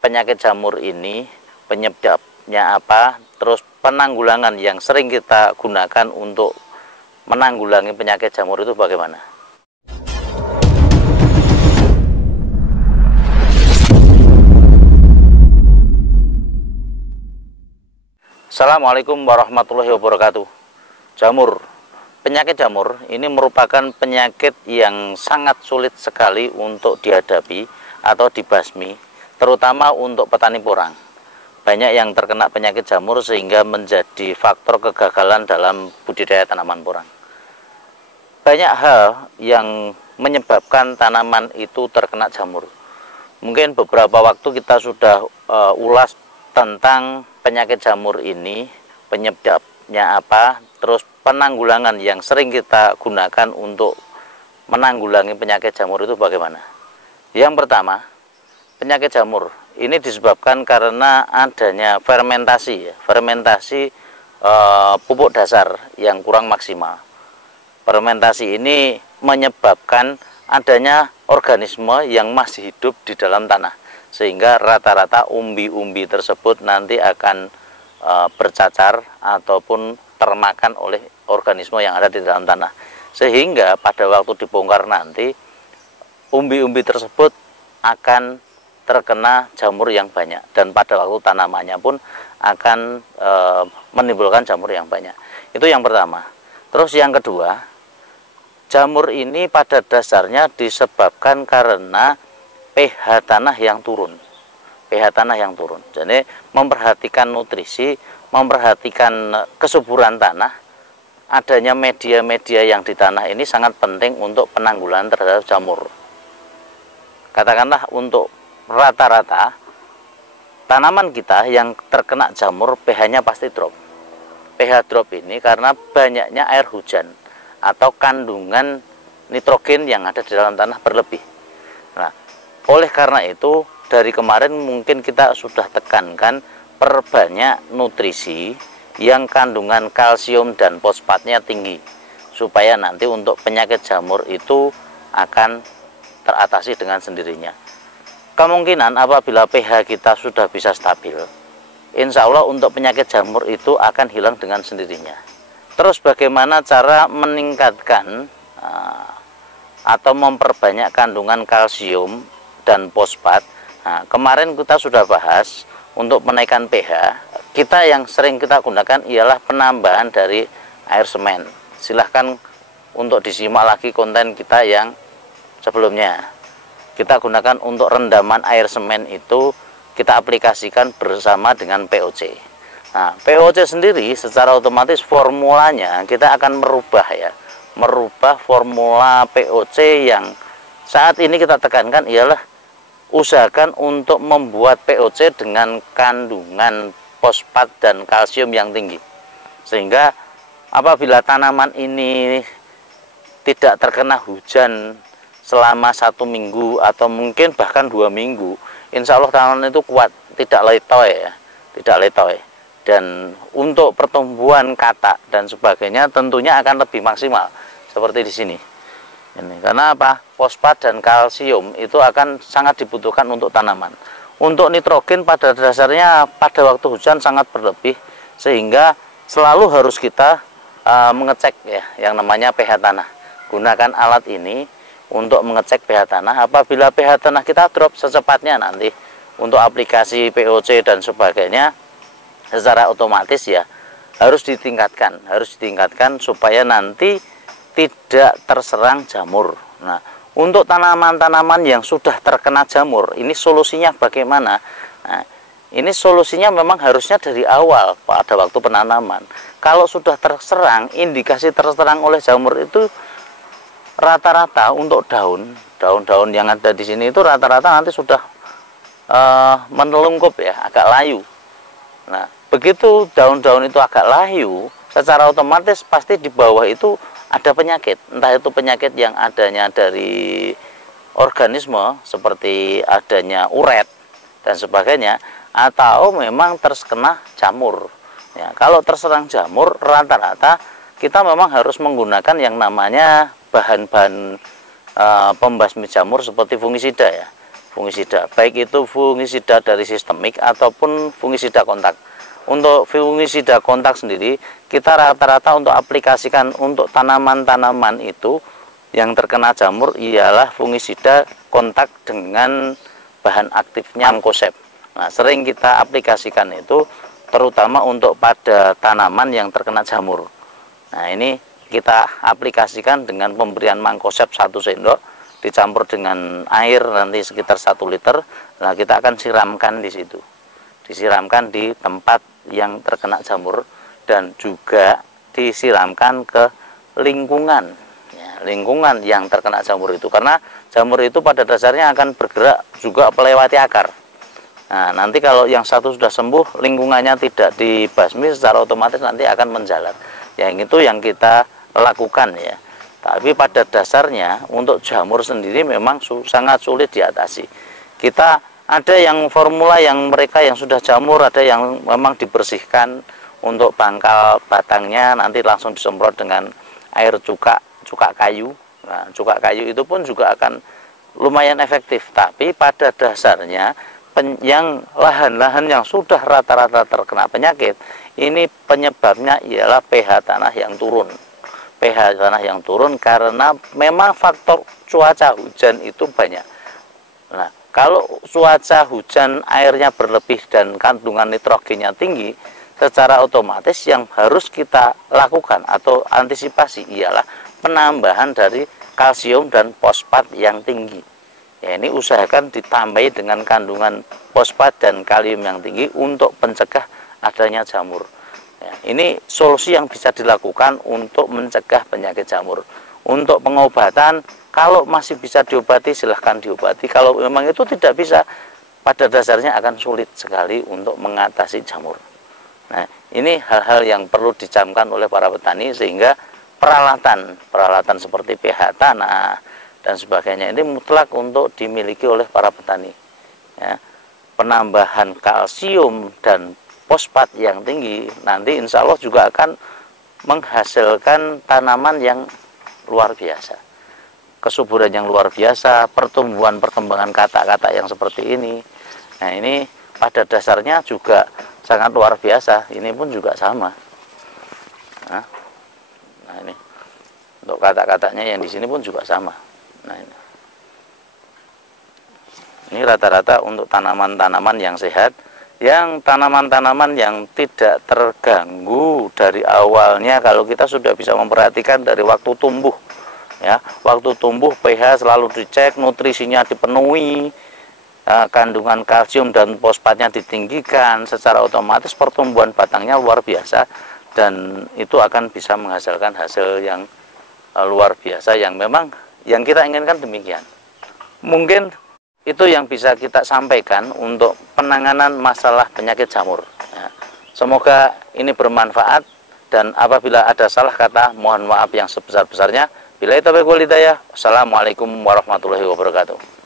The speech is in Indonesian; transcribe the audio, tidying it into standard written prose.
penyakit jamur ini, penyebabnya apa, terus penanggulangan yang sering kita gunakan untuk menanggulangi penyakit jamur itu bagaimana. Assalamualaikum warahmatullahi wabarakatuh. Jamur, penyakit jamur ini merupakan penyakit yang sangat sulit sekali untuk dihadapi atau dibasmi, terutama untuk petani porang. Banyak yang terkena penyakit jamur sehingga menjadi faktor kegagalan dalam budidaya tanaman porang. Banyak hal yang menyebabkan tanaman itu terkena jamur. Mungkin beberapa waktu kita sudah ulas tentang penyakit jamur ini, penyebabnya apa, terus penanggulangan yang sering kita gunakan untuk menanggulangi penyakit jamur itu bagaimana. Yang pertama, penyakit jamur ini disebabkan karena adanya fermentasi, pupuk dasar yang kurang maksimal. Fermentasi ini menyebabkan adanya organisme yang masih hidup di dalam tanah, sehingga rata-rata umbi-umbi tersebut nanti akan bercacar ataupun termakan oleh organisme yang ada di dalam tanah, sehingga pada waktu dibongkar nanti umbi-umbi tersebut akan terkena jamur yang banyak, dan pada waktu tanamannya pun akan menimbulkan jamur yang banyak. Itu yang pertama. Terus yang kedua, jamur ini pada dasarnya disebabkan karena pH tanah yang turun. Jadi memperhatikan nutrisi, memperhatikan kesuburan tanah, adanya media-media yang di tanah ini sangat penting untuk penanggulangan terhadap jamur. Katakanlah untuk rata-rata tanaman kita yang terkena jamur pH-nya pasti drop. pH drop ini karena banyaknya air hujan atau kandungan nitrogen yang ada di dalam tanah berlebih. Nah, oleh karena itu dari kemarin mungkin kita sudah tekankan perbanyak nutrisi yang kandungan kalsium dan fosfatnya tinggi, supaya nanti untuk penyakit jamur itu akan teratasi dengan sendirinya. Kemungkinan apabila pH kita sudah bisa stabil, insya Allah untuk penyakit jamur itu akan hilang dengan sendirinya. Terus bagaimana cara meningkatkan atau memperbanyak kandungan kalsium dan fosfat? Nah, kemarin kita sudah bahas untuk menaikkan pH. Kita yang sering kita gunakan ialah penambahan dari air semen. Silahkan untuk disimak lagi konten kita yang sebelumnya. Kita gunakan untuk rendaman air semen itu, kita aplikasikan bersama dengan POC. Nah, POC sendiri secara otomatis formulanya kita akan merubah formula POC yang saat ini kita tekankan ialah usahakan untuk membuat POC dengan kandungan fosfat dan kalsium yang tinggi, sehingga apabila tanaman ini tidak terkena hujan selama 1 minggu atau mungkin bahkan 2 minggu, insya Allah tanaman itu kuat, tidak letoy, dan untuk pertumbuhan katak dan sebagainya tentunya akan lebih maksimal seperti di sini. Ini karena apa? Fosfat dan kalsium itu akan sangat dibutuhkan untuk tanaman. Untuk nitrogen pada dasarnya pada waktu hujan sangat berlebih, sehingga selalu harus kita mengecek ya yang namanya pH tanah. Gunakan alat ini untuk mengecek pH tanah. Apabila pH tanah kita drop, secepatnya nanti untuk aplikasi POC dan sebagainya secara otomatis ya harus ditingkatkan supaya nanti tidak terserang jamur. Nah, untuk tanaman-tanaman yang sudah terkena jamur, ini solusinya bagaimana? Nah, ini solusinya memang harusnya dari awal pada waktu penanaman. Kalau sudah terserang, indikasi terserang oleh jamur itu rata-rata untuk daun-daun yang ada di sini itu rata-rata nanti sudah menelungkup ya, agak layu. Nah, begitu daun-daun itu agak layu, secara otomatis pasti di bawah itu ada penyakit, entah itu penyakit yang adanya dari organisme seperti adanya uret dan sebagainya, atau memang terkena jamur. Ya, kalau terserang jamur rata-rata kita memang harus menggunakan yang namanya bahan-bahan pembasmi jamur seperti fungisida ya. fungisida, baik itu fungisida dari sistemik ataupun fungisida kontak. Untuk fungisida kontak sendiri, kita rata-rata untuk aplikasikan untuk tanaman-tanaman itu yang terkena jamur ialah fungisida kontak dengan bahan aktifnya mancozeb. Nah, sering kita aplikasikan itu terutama untuk pada tanaman yang terkena jamur. Nah, ini kita aplikasikan dengan pemberian mancozeb 1 sendok dicampur dengan air nanti sekitar 1 liter. Nah, kita akan siramkan di situ. Disiramkan di tempat yang terkena jamur dan juga disiramkan ke lingkungan ya, lingkungan yang terkena jamur itu, karena jamur itu pada dasarnya akan bergerak juga melewati akar. Nah, nanti kalau yang satu sudah sembuh, lingkungannya tidak dibasmi, secara otomatis nanti akan menjalar. Yang itu yang kita lakukan ya. Tapi pada dasarnya untuk jamur sendiri memang sangat sulit diatasi. Kita ada yang formula yang mereka yang sudah jamur, ada yang memang dibersihkan untuk pangkal batangnya, nanti langsung disemprot dengan air cuka kayu. Nah, cuka kayu itu pun juga akan lumayan efektif. Tapi pada dasarnya yang lahan-lahan yang sudah rata-rata terkena penyakit, ini penyebabnya ialah pH tanah yang turun. pH tanah yang turun karena memang faktor cuaca hujan itu banyak. Nah, kalau cuaca hujan airnya berlebih dan kandungan nitrogennya tinggi, secara otomatis yang harus kita lakukan atau antisipasi ialah penambahan dari kalsium dan fosfat yang tinggi. Ya, ini usahakan ditambahi dengan kandungan fosfat dan kalium yang tinggi untuk mencegah adanya jamur. Ya, ini solusi yang bisa dilakukan untuk mencegah penyakit jamur. Untuk pengobatan, kalau masih bisa diobati silahkan diobati. Kalau memang itu tidak bisa, pada dasarnya akan sulit sekali untuk mengatasi jamur. Nah, ini hal-hal yang perlu dicamkan oleh para petani, sehingga peralatan seperti pH tanah dan sebagainya ini mutlak untuk dimiliki oleh para petani. Ya, penambahan kalsium dan fosfat yang tinggi nanti insya Allah juga akan menghasilkan tanaman yang luar biasa, kesuburan yang luar biasa, perkembangan kata-kata yang seperti ini. Nah, ini pada dasarnya juga sangat luar biasa. Ini pun juga sama. Nah ini untuk kata-katanya yang di sini pun juga sama. Nah, ini rata-rata untuk tanaman-tanaman yang sehat, yang tanaman-tanaman yang tidak terganggu dari awalnya. Kalau kita sudah bisa memperhatikan dari waktu tumbuh ya, waktu tumbuh pH selalu dicek, nutrisinya dipenuhi, kandungan kalsium dan fosfatnya ditinggikan, secara otomatis pertumbuhan batangnya luar biasa dan itu akan bisa menghasilkan hasil yang luar biasa yang memang yang kita inginkan demikian. Mungkin itu yang bisa kita sampaikan untuk penanganan masalah penyakit jamur. Ya, semoga ini bermanfaat, dan apabila ada salah kata mohon maaf yang sebesar-besarnya. Billahi taufiq wal hidayah. Wassalamualaikum warahmatullahi wabarakatuh.